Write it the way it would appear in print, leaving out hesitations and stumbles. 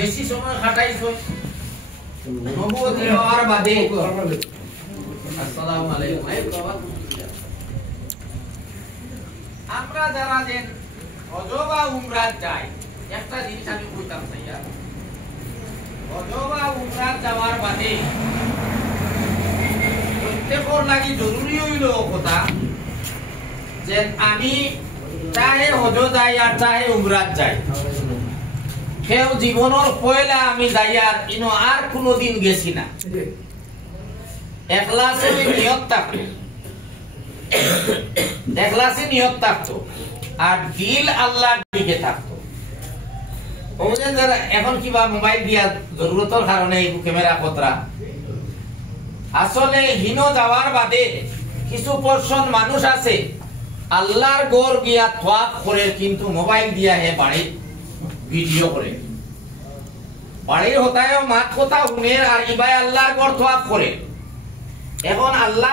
বেশি সময় খাটাইছো নবুয়তি হওয়ার বাদে। আসসালামু আলাইকুম। আমরা যারা যে হজ বা উমরা যাই, একটা জিনিস আমি কইতাম চাইয়া, হজ বা উমরা যাওয়ার বাদে প্রত্যেকের লাগি জরুরি হইল কথা যে আমি চাহে হজ যাই আর চাহে উমরা যাই, কেউ জীবনের পয়লা আমি যাই আর ইনো আর কোনদিন গেছি না, এখলাসে নিয়ত থাকতো, এখলাসে নিয়ত থাকতো আর দিল আল্লাহর দিকে থাকতো। এখন কিবা মোবাইল দিয়া জরুরতের কারণে ক্যামেরা কতরা, আসলে হিন যাওয়ার বাদে কিছু পার্সেন্ট মানুষ আছে আল্লাহর গড় গিয়া তোয়াফ করে, কিন্তু মোবাইল দিয়া হে বাড়ি ভিডিও করে, বাড়ির হতায় মাত কথা শুনে আর ইবাই আল্লাহর গড় তোয়াফ করে। এখন আল্লাহ